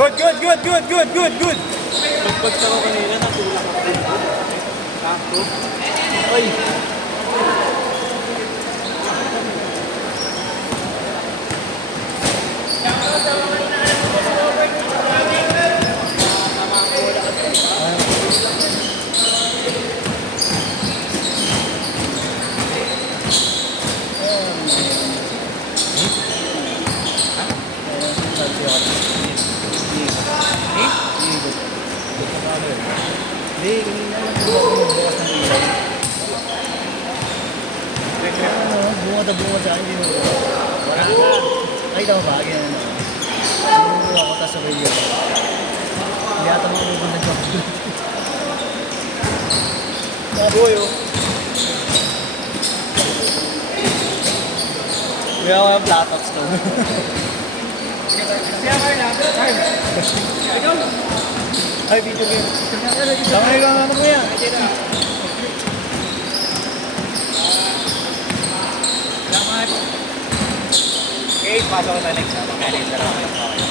Good, good, good, good, good, good, good. Nagpagsa ko kanina, natulak ako dito. Sakto. Oy. Hindi, kanina lang bukas ng ilaw. Bungad sa akin, hindi mo. Wala ka. Ay, daw ba? Ganyan na. Bumuli ako, tapos sabay yun. Hindi ata makabubun na job. Mabuhay oh. Kuya ako yung platops to. Kaya kayo lang. Ikaw? Ay, video game. Tama yung ano mo yan. Salamat. Okay, pasok ko na next. Mag-manager ako yung okay.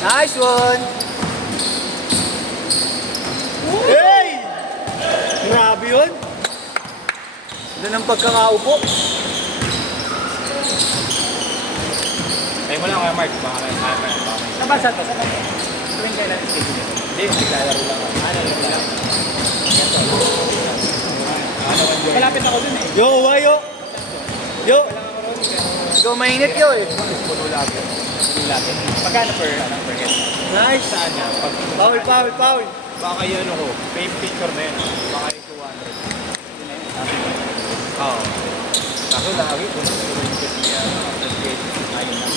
Nice one! Hey! Grabe yun! Doon ang pagkakaupo. Tayo mo lang kaya Mark. Baka may kaya. Nabasa to. Saan ba? Tuwing kailan schedule nito? Hindi, naglalaro lang. Ano lang? Malapit ako dun eh. Yo, wayo! Yo! Go, mainit yun eh. Puno lagi. Magkano per head? Nice! Saan niya? Pag Foul! baka yun ako. Fake picture na yun. Baka yung 200. Oo. Kaso lagi kung siguro yung kasi ayun na.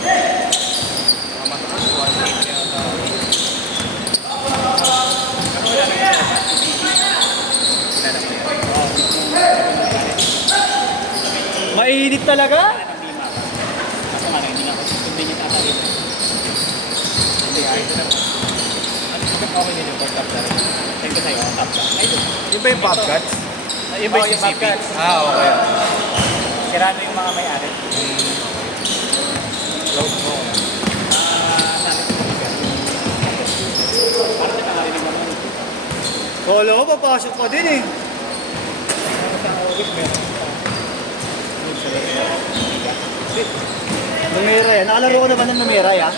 Mga mataas, 180 kaya na. Ano wala na yun? Kilala ko yun. Mainit talaga? Kaso nga, hindi nga ako hindi tatalin. Hindi, ayun na lang. Okay din yung pag-tap na rin. Thank you sa'yo, tap na. Yung ba yung Bobcats? Yung ba yung CCP? Okay. Sirado yung mga may-ari. Load mo. Sabi ko mabigat. Parang di nakarinig mo nun. Kala ko, papasok pa din eh. Sa office meron. Lumera yan. Nakalaro ko naman ng Lumera ya.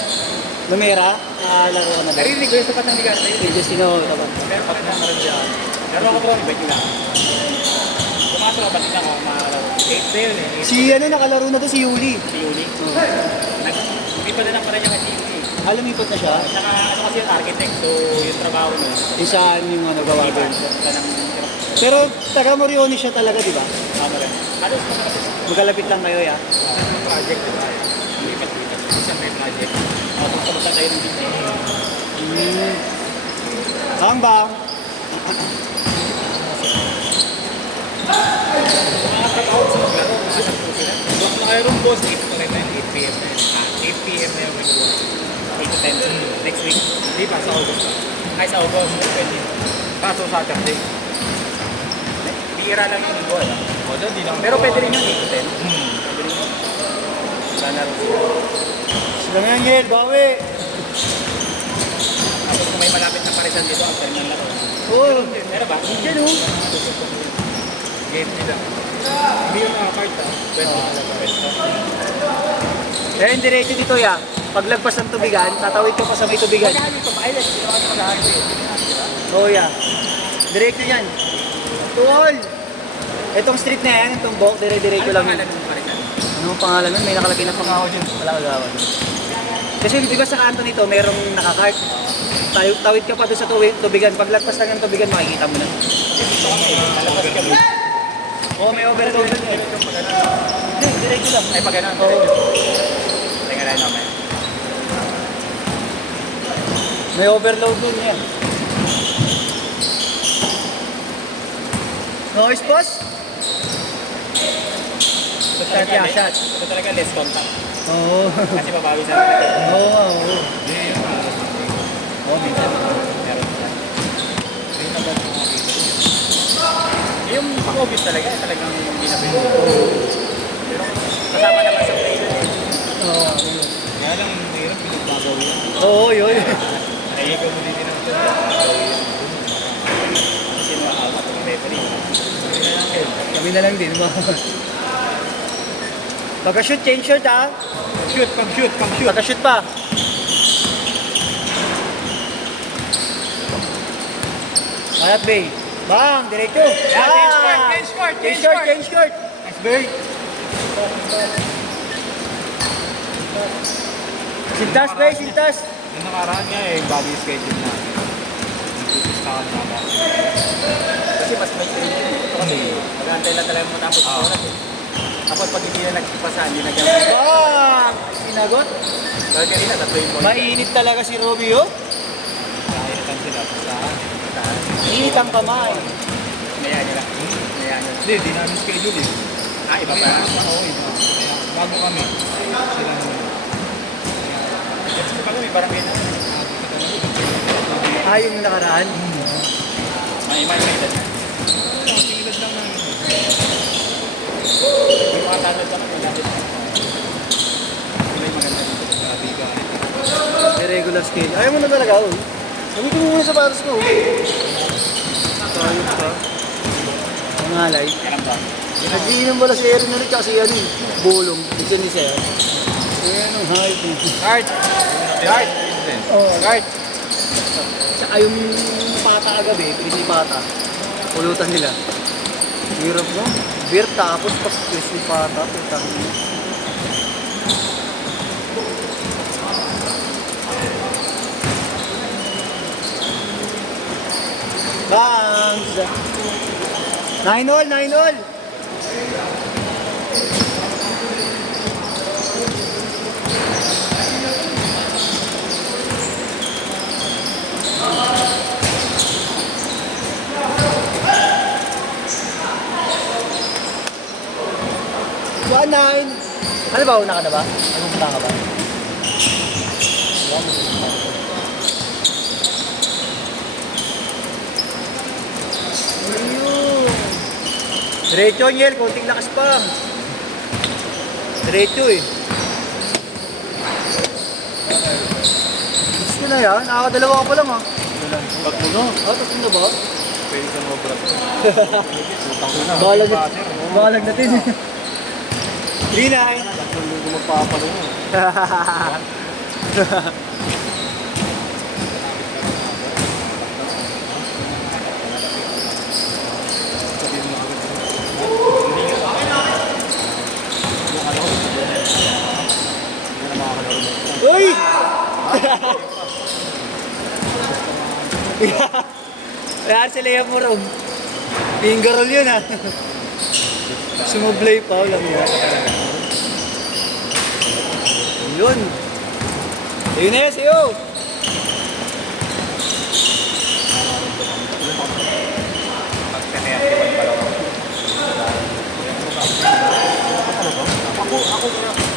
Lumera? Nakalaro ko na ba? Narinig ko yung sapat ng bigat sa'yo. Just naman. Pero pag naman dyan. Pero ako bro, ibig lang. Pumasok ka ba din ako mga 8 na yun eh. Si ano, nakalaro na to si Yuli. Si Yuli. Hindi pa din ang pala niya kay Yuli. Alam, ipot na siya. Saka ano kasi yung architect, so yung trabaho mo. Isaan yung ano, gawa Iba, doon. ka ng Pero taga Morioni siya talaga, di ba? ano rin. Halos kasi Magkalapit lang kayo ya. sa project, diba? Lipat-lipat. Isang may project. Tapos tayo ng business. Bang! Mga trabaho sa maglaro, asap ko sila. Doon na kayo rin boss, 8 pa rin na yun, 8 p.m. na yun. 8 p.m. na yung nag-work. 8 to 10. Next week. Hindi pa, sa August pa. Ay, sa August, 20. Kaso Saturday. Bira lang yung linggo, alam. O, doon, di lang. Pero pwede rin yung 8 to 10. Pwede rin yung lalaro sila. Sila nga Angel, bawi! Tapos kung may malapit na parisan dito, ang terminal laro. Oo! Meron ba? Yan o! Game nila. Hindi yung mga card ah. Pwede. Kaya yung diretso dito ya. Paglagpas ng tubigan, tatawid ko pa sa may tubigan. Magkano ito ba? Ay, ginawa ko sa akin. Oo ya. Diretso yan. Tuol! Itong street na yan, itong buhok, dire-diretso lang yun. ng parisan? Anong pangalan nun? May nakalagay na pangawa dyan. Wala kagawan. Kasi di ba sa kanto nito, merong nakakart. Tawid ka pa doon sa tubigan. Paglagpas lang ng tubigan, makikita mo na. Nalabas ka mo. Oo, may overload dun eh. Hindi, diretso lang. Ay, pag ganun. Oo. Teka lang naman. May overload dun yan. Noise boss? Shot. Ito talaga less contact. Oo. Kasi mabawi sa akin. Oo. Oo, minsan. Meron pa. Yung obvious talaga, talagang binabendo. Pero kasama naman sa play yun. Oo. Kaya lang, mahirap pinagbabaw yan. Oo, yun. Nahigaw mo din ang ito. Kasi makakawat ang referee. Kami na lang din. Pagka-shoot, change shot ah. Shoot, pag-shoot, pag-shoot. Pagka-shoot pa. Mayat Bay. Bang! Diretso. Yeah, change court, change court, Change shot, change shot. Nice break. Sintas, Bay, sintas. Yung nakaraan nga eh, body schedule na. Nagpupustahan na ba? Kasi mas may training. Ito kasi, mag-aantay lang talaga matapos ang oras eh. Tapos pag hindi na nagpasa, hindi na gano'n. Bang! Sinagot. Pero kanina, tatlo yung point. Mainit talaga si Romeo. Nakahilitan sila. Pustahan. Init ang kamay. Nayaan nila. Nayaan nila. Hindi, di namin schedule eh. Ah, iba pa. Oo, iba. Kaya, bago kami, sila naman. Kasi bago may barangay na. Yung nakaraan. May edad na. Tingilad lang namin. Yung mga tanod lang, yung lapit na. Wala yung maganda dito. Grabe ka. May regular scale. Ayaw mo na talaga, oh. Gamitin mo muna sa sapatos ko. Ayos pa. Ang alay. Alam ba? Nag-iinom wala si Erin ulit kasi yan eh. Bulong. Isa ni Sir. Ayan ang hype eh. Guard! Guard! Oh, Guard! tsaka yung pata agabi, Crispy pata. Pulutan nila. Hirap no? Beer tapos pas Crispy pata. Putang ina. Bangs! 9-all, 9-all! One, 9! Ano ba? Una ka na ba? Ano ba ka ba? Ayun. Diretso, Niel. Konting lakas pa. Diretso eh. Gusto na yan. Nakakadalawa ka pa lang ah. Tatlo na. Tatlo na ba? Pwede ka mo bro. Utang na. Balag natin. 3-9. Tatlong linggo magpapalo mo. Uy! Kaya si Lea mo ron. Finger roll yun ha. Sumublay pa, lang yun. Yun. Ayun na yan, sa'yo.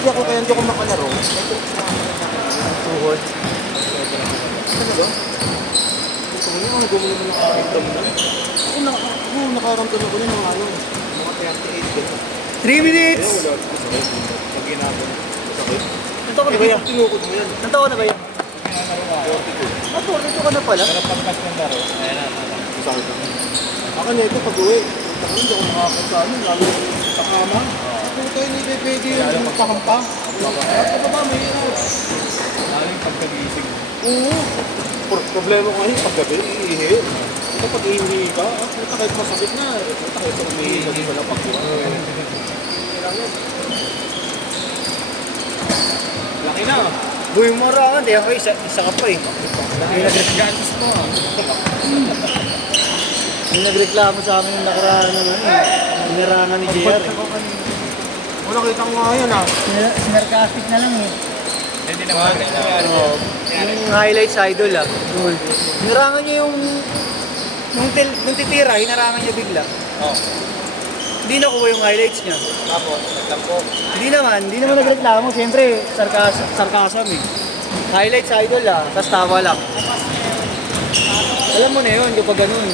Ako kaya hindi ako makalaro. Tuhod. Talaga? Gusto ko yung gumuli mo nakaramdam na. Ako nakaramdam ako ng mga ano. Mga 38 din. 3 minutes! Pag ginagawa. Sakit. Nanto ko na ba yan? Tinukod mo yan. Nanto ko na ba yan? Ah, 42 ka na pala. Pero pagkas ng laro, ayan na. Sakit. Ako na ito pag-uwi. Ako hindi ako makakasama. Lalo sa kama. Puta hindi pwede yung magpakampa. At pa may hirap. Lalo yung pagkagising. Oo. Problema ko ngayon paggabi, iihi. Ito pag iihi ka, puta kahit masakit na. Puta kahit umihi ka din wala pagkuha. Laki na. Buhay mo marangan, di ako isa ka pa eh. Gatis mo. Yung nagreklamo sa amin yung nakaraan ng ano eh. Inarangan ni JR eh. Wala kita ko nga yan ah. Sinarcastic na lang eh. Hindi naman. Oo. Yung highlights idol ah. Hinarangan niya yung... Nung titira, hinarangan niya bigla. Oo. Hindi nakuha yung highlights niya. Tapos, nagtampo. Hindi naman nagreklamo. Siyempre, sarcasm eh. Highlights idol ah. Tapos tawa lang. Alam mo na yun kapag ganun.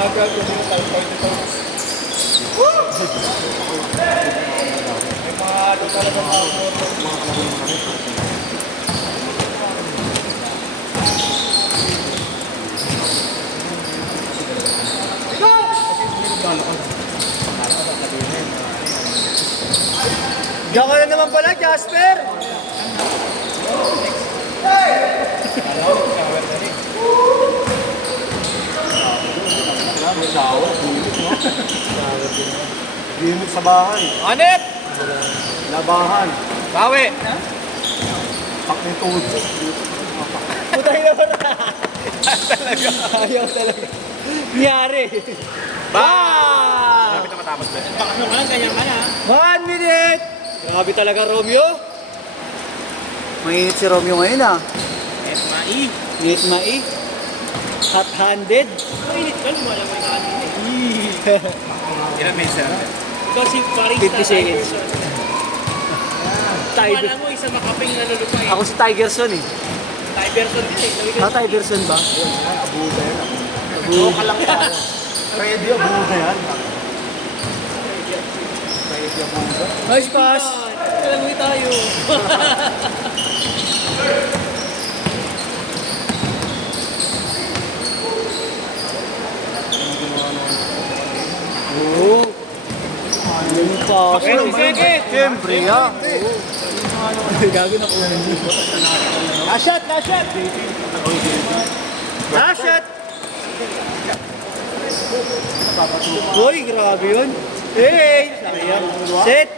Aga ko yung talpay nito. May mga ano talaga mga Diyan ka na naman pala, Jasper! Limit sa bahay. Anit! Labahan. Bawi! Pakintod. Putay na pala! Ayaw talaga. Niyari! Ba! Lapit na matapos ba? Ano ka lang, ganyan ka na. 1 minute! Grabe talaga, Romeo. Mainit si Romeo ngayon ah. Et mai. Mainit mai. Hot-handed. Mainit ka, lumala mo yung kanina. Ilan minutes na natin? Ikaw si Paris 50 seconds. Wala Tiger. mo, isa makaping nalulupay. Ako si Tigerson eh. Tyberson din eh. Sabi ko, Tigerson ba? Abuda yan. Abuda lang tayo. Pwede abuda yan. Pwede abuda. Nice pass! alam mo tayo. Oo. Yung pass. Siyempre yan. Gago na po. Last shot! Last shot! Last shot! Uy, grabe yun. Hey! Sayang. Set!